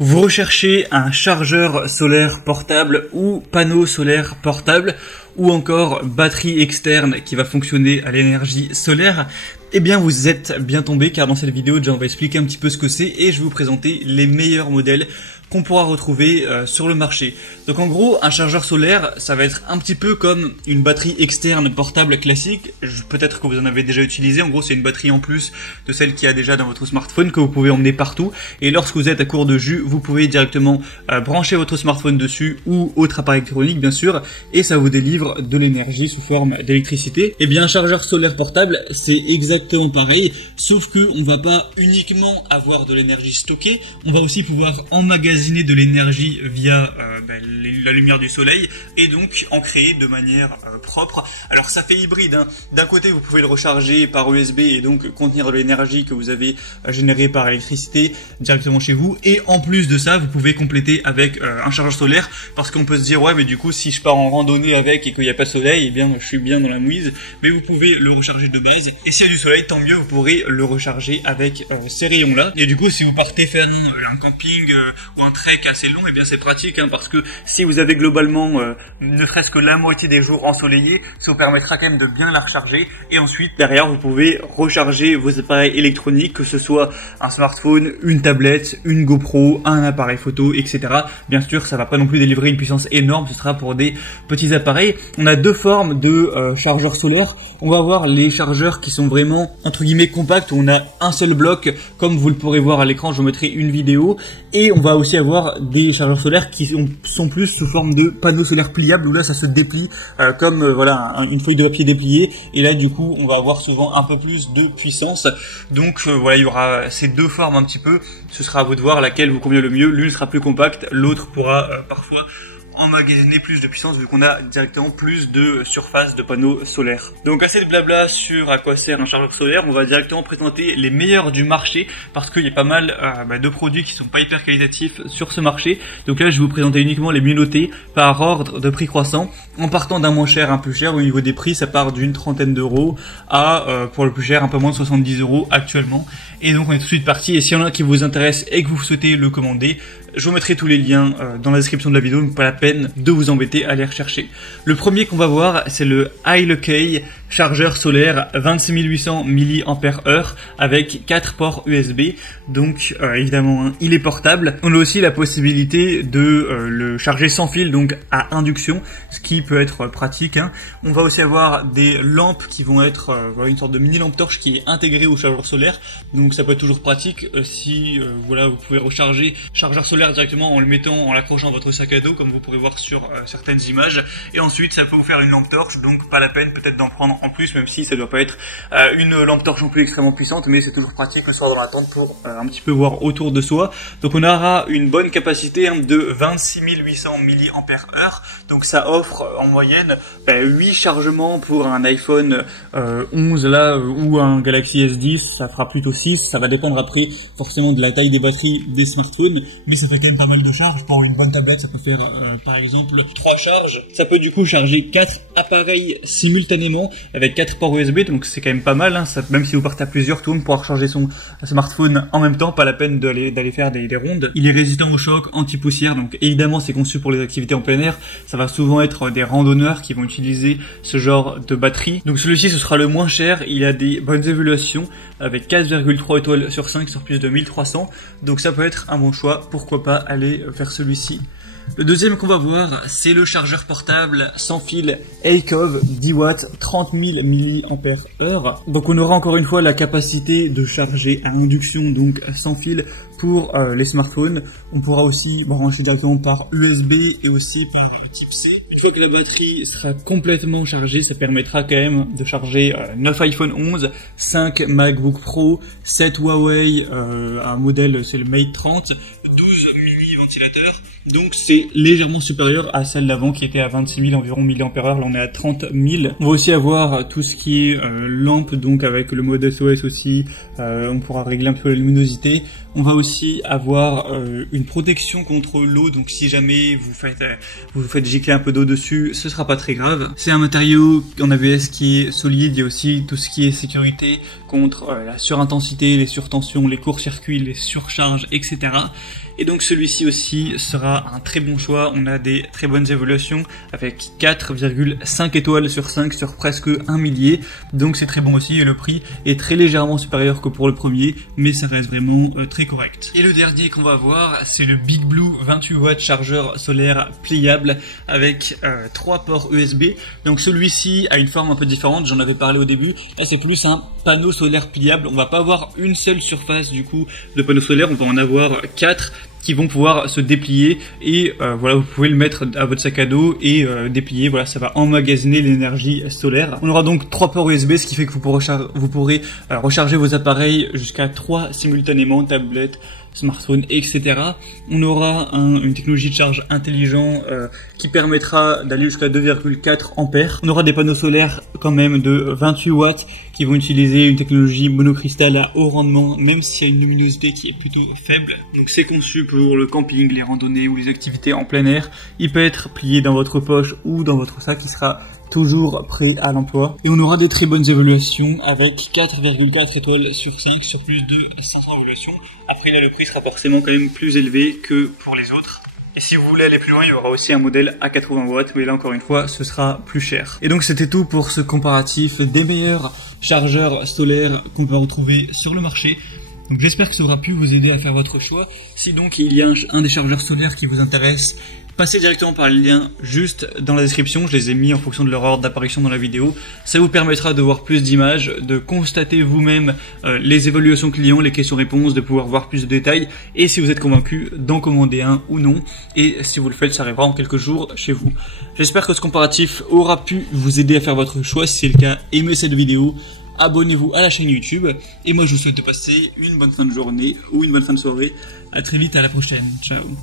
Vous recherchez un chargeur solaire portable ou panneau solaire portable ou encore batterie externe qui va fonctionner à l'énergie solaire? Eh bien vous êtes bien tombé car dans cette vidéo déjà on va expliquer un petit peu ce que c'est et je vais vous présenter les meilleurs modèles qu'on pourra retrouver sur le marché. Donc en gros, un chargeur solaire, ça va être un petit peu comme une batterie externe portable classique. Peut-être que vous en avez déjà utilisé. En gros, c'est une batterie en plus de celle qu'il y a déjà dans votre smartphone que vous pouvez emmener partout. Et lorsque vous êtes à court de jus, vous pouvez directement brancher votre smartphone dessus ou autre appareil électronique bien sûr, et ça vous délivre de l'énergie sous forme d'électricité. Et bien un chargeur solaire portable, c'est exactement pareil, sauf que on va pas uniquement avoir de l'énergie stockée, on va aussi pouvoir emmagasiner de l'énergie via la lumière du soleil et donc en créer de manière propre. Alors ça fait hybride, hein. D'un côté vous pouvez le recharger par USB et donc contenir de l'énergie que vous avez générée par électricité directement chez vous, et en plus de ça vous pouvez compléter avec un chargeur solaire, parce qu'on peut se dire ouais mais du coup si je pars en randonnée avec et qu'il n'y a pas de soleil, eh bien je suis bien dans la mouise. Mais vous pouvez le recharger de base, et s'il y a du soleil tant mieux, vous pourrez le recharger avec ces rayons là. Et du coup si vous partez faire un camping ou un trek assez long, et bien c'est pratique, hein, parce que si vous avez globalement ne serait-ce que la moitié des jours ensoleillés, ça vous permettra quand même de bien la recharger, et ensuite derrière vous pouvez recharger vos appareils électroniques, que ce soit un smartphone, une tablette, une GoPro, un appareil photo, etc. Bien sûr ça va pas non plus délivrer une puissance énorme, ce sera pour des petits appareils. On a deux formes de chargeurs solaires. On va voir les chargeurs qui sont vraiment entre guillemets compacts, où on a un seul bloc comme vous le pourrez voir à l'écran, je vous mettrai une vidéo, et on va aussi avoir des chargeurs solaires qui sont plus sous forme de panneaux solaires pliables, où là ça se déplie comme voilà une feuille de papier dépliée, et là du coup on va avoir souvent un peu plus de puissance. Donc voilà, il y aura ces deux formes un petit peu, ce sera à vous de voir laquelle vous convient le mieux. L'une sera plus compacte, l'autre pourra parfois emmagasiner plus de puissance vu qu'on a directement plus de surface de panneaux solaires. Donc assez de blabla sur à quoi sert un chargeur solaire, on va directement présenter les meilleurs du marché, parce qu'il y a pas mal de produits qui sont pas hyper qualitatifs sur ce marché. Donc là je vais vous présenter uniquement les mieux notés par ordre de prix croissant, en partant d'un moins cher à un plus cher. Au niveau des prix ça part d'une trentaine d'euros à pour le plus cher un peu moins de 70 € actuellement. Et donc on est tout de suite parti, et s'il y en a un qui vous intéresse et que vous souhaitez le commander, je vous mettrai tous les liens dans la description de la vidéo, donc pas la peine de vous embêter à les rechercher. Le premier qu'on va voir, c'est le HiLuCay chargeur solaire 26800 mAh avec 4 ports USB. Donc évidemment, hein, il est portable. On a aussi la possibilité de le charger sans fil, donc à induction, ce qui peut être pratique, hein. On va aussi avoir des lampes qui vont être voilà, une sorte de mini lampe torche qui est intégrée au chargeur solaire. Donc ça peut être toujours pratique si voilà, vous pouvez recharger chargeur solaire directement en le mettant, en l'accrochant à votre sac à dos, comme vous pourrez voir sur certaines images. Et ensuite ça peut vous faire une lampe torche, donc pas la peine peut-être d'en prendre en plus, même si ça doit pas être une lampe torche non plus extrêmement puissante, mais c'est toujours pratique le soir dans la tente pour un petit peu voir autour de soi. Donc on aura une bonne capacité, hein, de 26 800 mAh, donc ça offre en moyenne 8 chargements pour un iPhone 11 là ou un Galaxy S10, ça fera plutôt 6, ça va dépendre après forcément de la taille des batteries des smartphones, mais ça fait quand même pas mal de charges. Pour une bonne tablette ça peut faire par exemple 3 charges, ça peut du coup charger 4 appareils simultanément avec 4 ports USB, donc c'est quand même pas mal, hein. Ça, même si vous partez à plusieurs, tout le monde pourra recharger son smartphone en même temps, pas la peine d'aller faire des rondes. Il est résistant au choc, anti-poussière, donc évidemment c'est conçu pour les activités en plein air. Ça va souvent être des randonneurs qui vont utiliser ce genre de batterie. Donc celui-ci ce sera le moins cher, il a des bonnes évaluations avec 4,3 étoiles sur 5 sur plus de 1300, donc ça peut être un bon choix, pourquoi pas aller faire celui-ci. Le deuxième qu'on va voir, c'est le chargeur portable sans fil Aecov 10 watts 30 000 mAh. Donc on aura encore une fois la capacité de charger à induction, donc sans fil pour les smartphones. On pourra aussi brancher directement par USB et aussi par type C. Une fois que la batterie sera complètement chargée, ça permettra quand même de charger 9 iPhone 11, 5 MacBook Pro, 7 Huawei, un modèle c'est le Mate 30, 12 mini ventilateurs. Donc c'est légèrement supérieur à celle d'avant qui était à 26 000 environ mAh, là on est à 30 000. On va aussi avoir tout ce qui est lampe, donc avec le mode SOS aussi, on pourra régler un peu la luminosité. On va aussi avoir une protection contre l'eau, donc si jamais vous faites gicler un peu d'eau dessus, ce sera pas très grave. C'est un matériau en ABS qui est solide. Il y a aussi tout ce qui est sécurité contre la surintensité, les surtensions, les courts-circuits, les surcharges, etc. Et donc celui-ci aussi sera un très bon choix. On a des très bonnes évaluations avec 4,5 étoiles sur 5 sur presque un millier. Donc c'est très bon aussi et le prix est très légèrement supérieur que pour le premier, mais ça reste vraiment très correct. Et le dernier qu'on va voir, c'est le Big Blue 28 watts chargeur solaire pliable avec 3 ports USB. Donc celui-ci a une forme un peu différente, j'en avais parlé au début. Là c'est plus un panneau solaire pliable. On va pas avoir une seule surface du coup de panneau solaire, on va en avoir 4 qui vont pouvoir se déplier et voilà, vous pouvez le mettre à votre sac à dos et déplier, voilà, ça va emmagasiner l'énergie solaire. On aura donc 3 ports USB, ce qui fait que vous pourrez recharger vos appareils jusqu'à 3 simultanément, tablettes, smartphone, etc. On aura une technologie de charge intelligent qui permettra d'aller jusqu'à 2,4 ampères. On aura des panneaux solaires quand même de 28 watts qui vont utiliser une technologie monocristal à haut rendement, même s'il y a une luminosité qui est plutôt faible. Donc c'est conçu pour le camping, les randonnées ou les activités en plein air. Il peut être plié dans votre poche ou dans votre sac, il sera toujours prêt à l'emploi. Et on aura des très bonnes évaluations avec 4,4 étoiles sur 5 sur plus de 500 évaluations. Après là, le prix sera forcément quand même plus élevé que pour les autres. Et si vous voulez aller plus loin, il y aura aussi un modèle à 80 watts, mais là encore une fois, ce sera plus cher. Et donc c'était tout pour ce comparatif des meilleurs chargeurs solaires qu'on peut retrouver sur le marché. Donc j'espère que ça aura pu vous aider à faire votre choix. Si donc il y a un des chargeurs solaires qui vous intéresse, passez directement par le lien juste dans la description, je les ai mis en fonction de leur ordre d'apparition dans la vidéo. Ça vous permettra de voir plus d'images, de constater vous-même les évaluations clients, les questions-réponses, de pouvoir voir plus de détails. Et si vous êtes convaincu, d'en commander un ou non. Et si vous le faites, ça arrivera en quelques jours chez vous. J'espère que ce comparatif aura pu vous aider à faire votre choix. Si c'est le cas, aimez cette vidéo. Abonnez-vous à la chaîne YouTube. Et moi, je vous souhaite de passer une bonne fin de journée ou une bonne fin de soirée. À très vite, à la prochaine. Ciao.